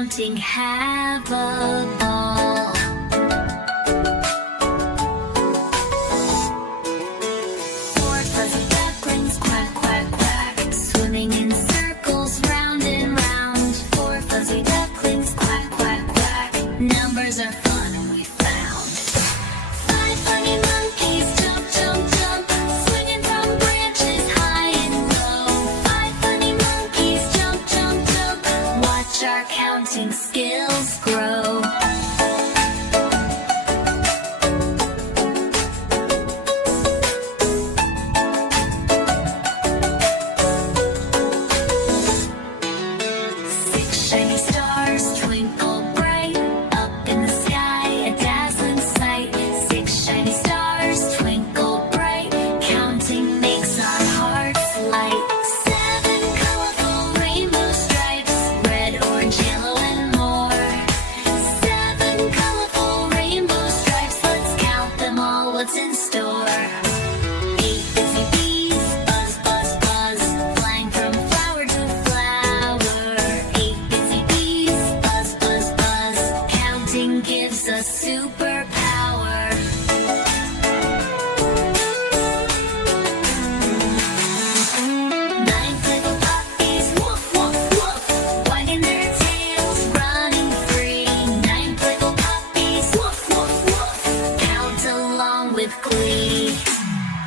counting, have a ball. Four fuzzy ducklings, quack, quack, quack, swimming in circles round and round. Four fuzzy ducklings, quack, quack, quack, numbers are fun we found. Five funny monkeys, jump, jump, jump, swinging from branches high and low. Five funny monkeys, jump, jump, jump, watch our counting skills grow. Six shiny stars twinkle bright, up in the sky, a dazzling sight. Six shiny stars twinkle bright, counting makes our hearts light. Seven colorful rainbow stripes, red, orange, yellow, and more. Seven colorful rainbow stripes, let's count them all, what's in store. Eight busy bees, buzz, buzz, buzz, flying from flower to flower. Eight busy bees, buzz, buzz, buzz, counting gives us superpower. Nine playful puppies, woof, woof, woof, wagging their tails, running free. Nine playful puppies, woof, woof, woof, count along with glee.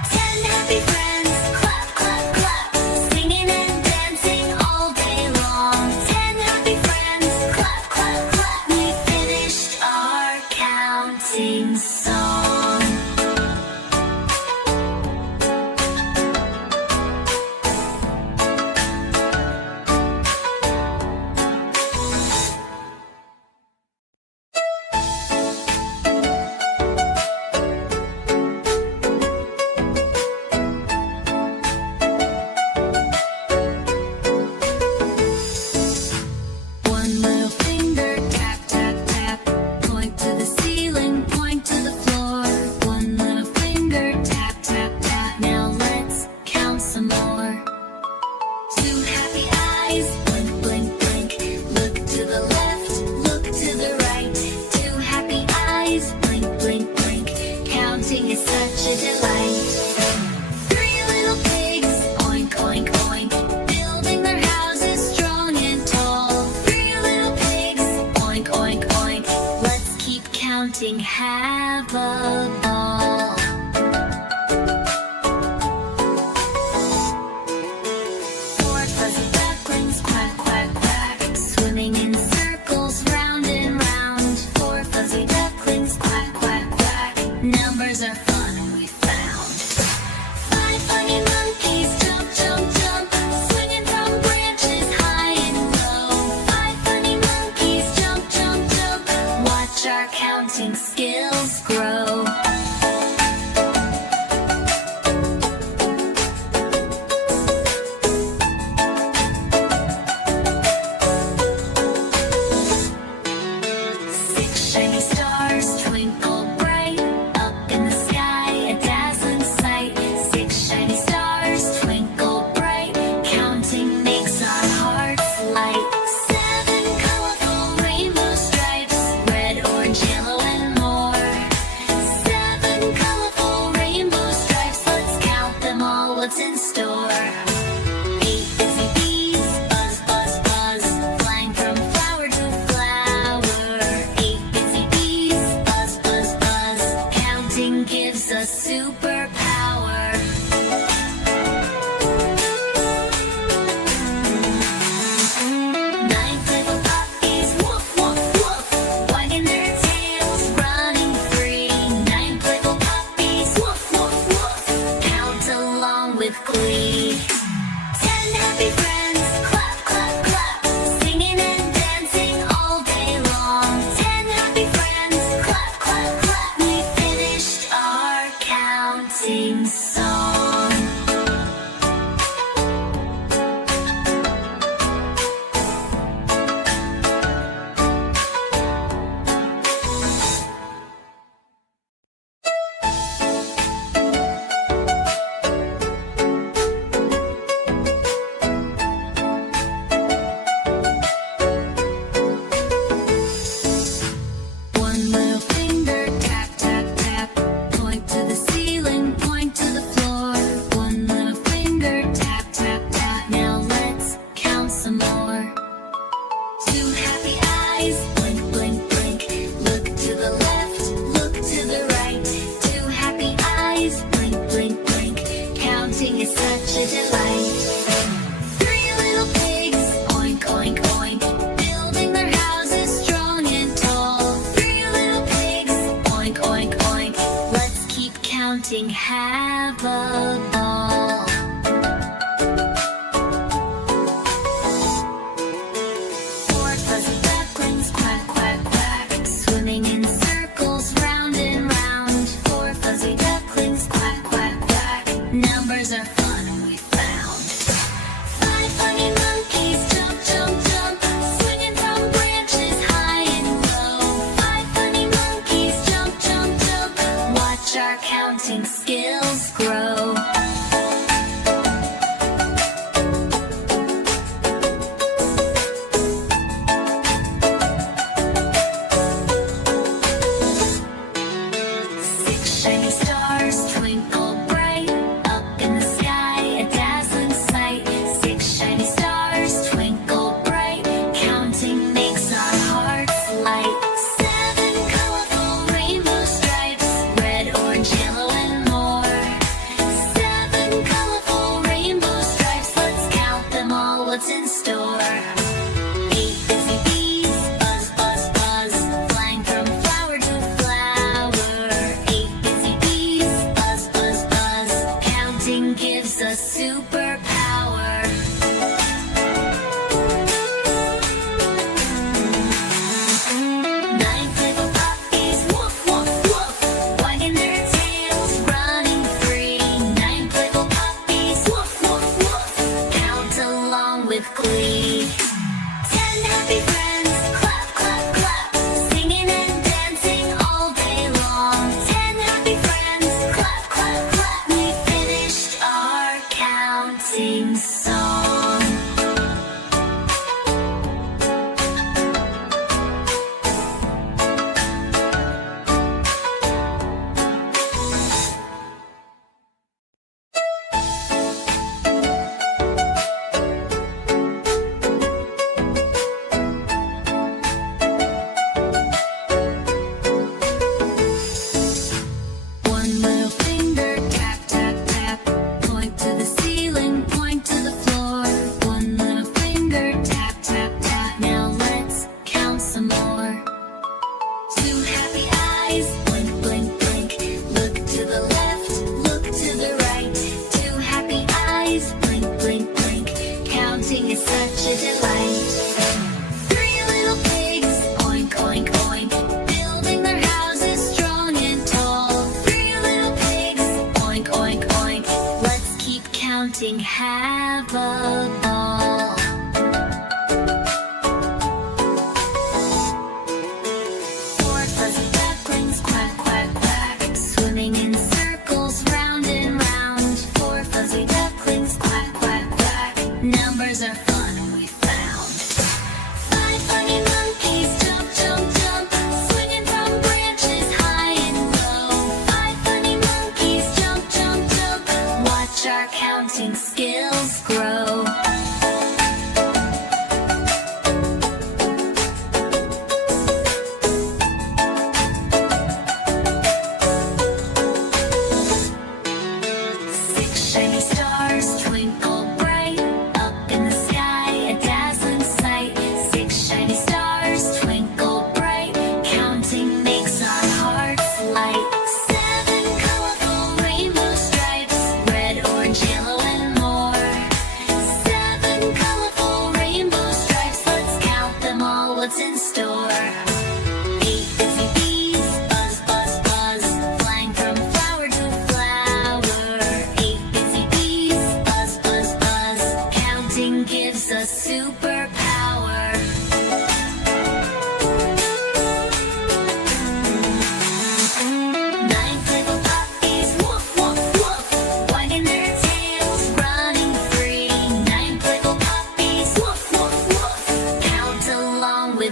10 happy friends, clap, clap, clap, singing and dancing all day long. 10 happy friends, clap, clap, clap, we finished our counting song. One little finger, tap, tap, tap, point to the ceiling, point to the floor. One little finger, tap, tap, tap, now let's count some more. Two happy eyes, blink, blink, blink, look to the left, look to the right. Two happy eyes, blink, blink, blink, counting is such a delight. Three little pigs, oink, oink, oink, building their houses strong and tall. Three little pigs, oink, oink, oink, let's keep counting, have a ball. Four fuzzy ducklings, quack, quack, quack, swimming in circles round and round. Four fuzzy ducklings, quack, quack, quack, numbers are fun we found. Five funny monkeys, jump, jump, jump, swinging from branches high and low. Five funny monkeys, jump, jump, jump, watch our counting skills grow.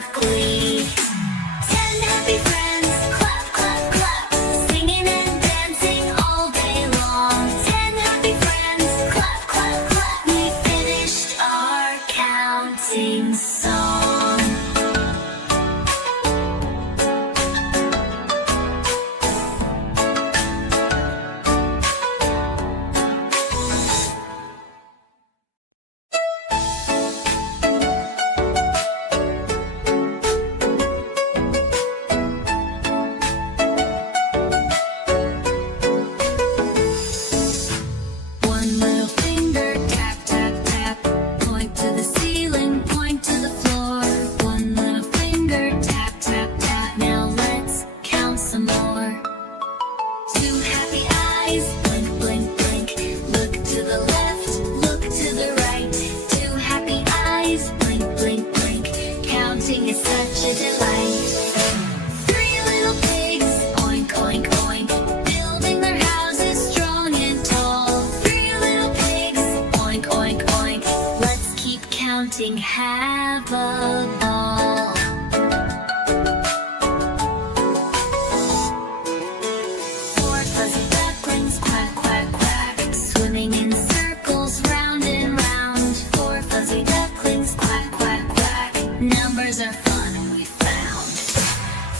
with glee. 10 happy friends, clap, clap, clap, singing and dancing all day long. 10 happy friends, clap, clap, clap, we finished our counting song. One little finger, tap, tap, tap, point to the ceiling, point to the floor. One little finger, tap, tap, tap, now let's count some more. 2 happy eyes, blink, blink, blink, look to the left, look to the right. 2 happy eyes, blink, blink, blink, counting is such a delight. 3 little pigs, oink, oink, oink, building their houses strong and tall. 3 little pigs, oink, oink, oink, let's keep counting, have a ball. 4 fuzzy ducklings, quack, quack, quack, swimming in circles round and round. 4 fuzzy ducklings, quack, quack, quack, numbers are fun we found.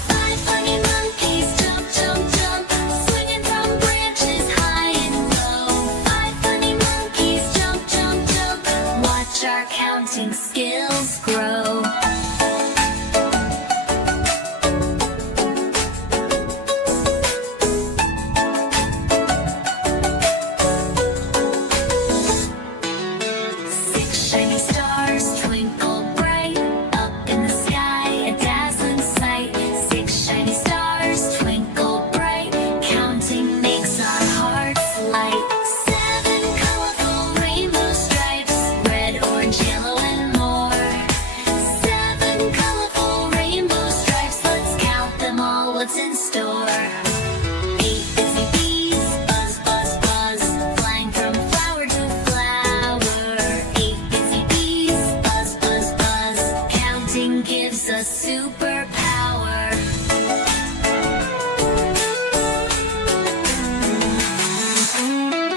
5 funny monkeys, jump, jump, jump, swinging from branches high and low. 5 funny monkeys, jump, jump, jump, watch our counting skills grow. Six shiny stars twinkle bright up in the sky, a dazzling sight. 6 shiny stars twinkle bright, counting makes our hearts light. 7 colorful rainbow stripes, red, orange, yellow, and more. 7 colorful rainbow stripes, let's count them all, what's in store. 8 busy bees, buzz, buzz, buzz, flying from flower to flower. 8 busy bees, buzz, buzz, buzz, counting gives us superpower.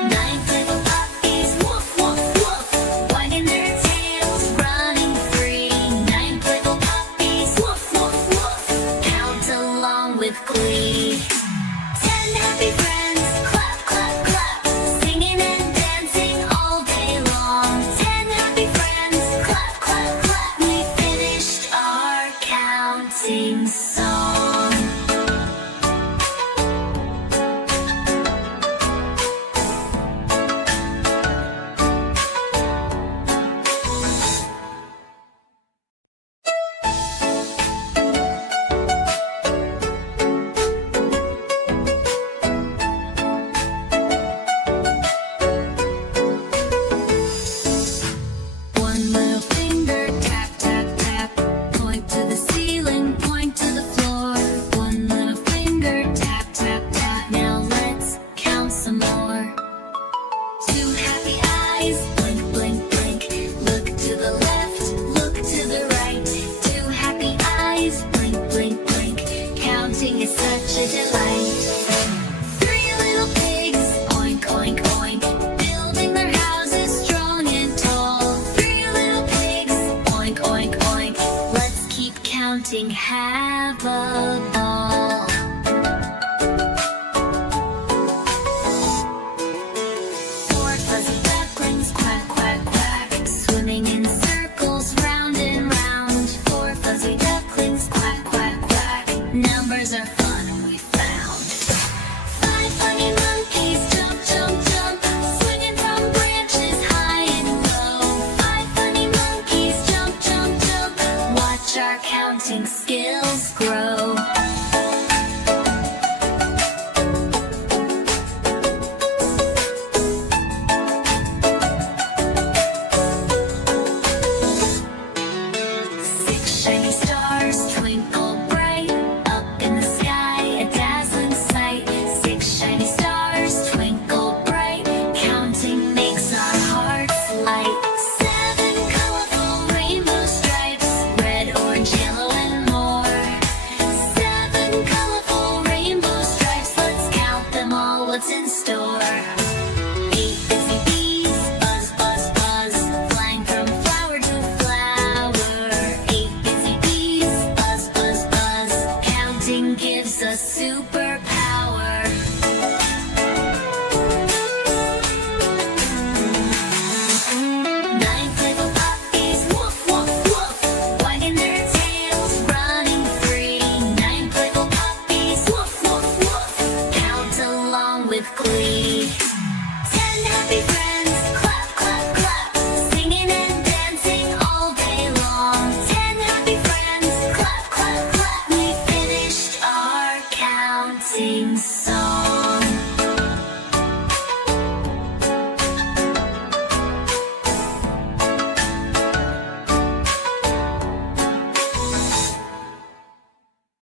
9 playful puppies, woof, woof, woof, wagging their tails, running free. 9 playful puppies, woof, woof, woof, count along with glee. 10 happy friends, clap, clap, clap, singing and dancing all day long. 10 happy friends, clap, clap, clap, we finished our counting song. One little finger, tap, tap, tap, point to the ceiling, point to the floor. One little finger, tap, tap, tap, now let's count some more. 2 happy eyes, blink, blink, blink, look to the left, look to the right. 2 happy eyes, blink, blink, blink, counting is such a delight. 3 little pigs, oink, oink, oink, building their houses strong and tall. 3 little pigs, oink, oink, oink, let's keep counting, have a ball. 4 fuzzy ducklings, quack, quack, quack, swimming in circles round and round. 4 fuzzy ducklings, quack, quack, quack, numbers are fun we found. 5 funny monkeys, jump, jump, jump, swinging from branches high and low. 5 funny monkeys, jump, jump, jump, watch our counting skills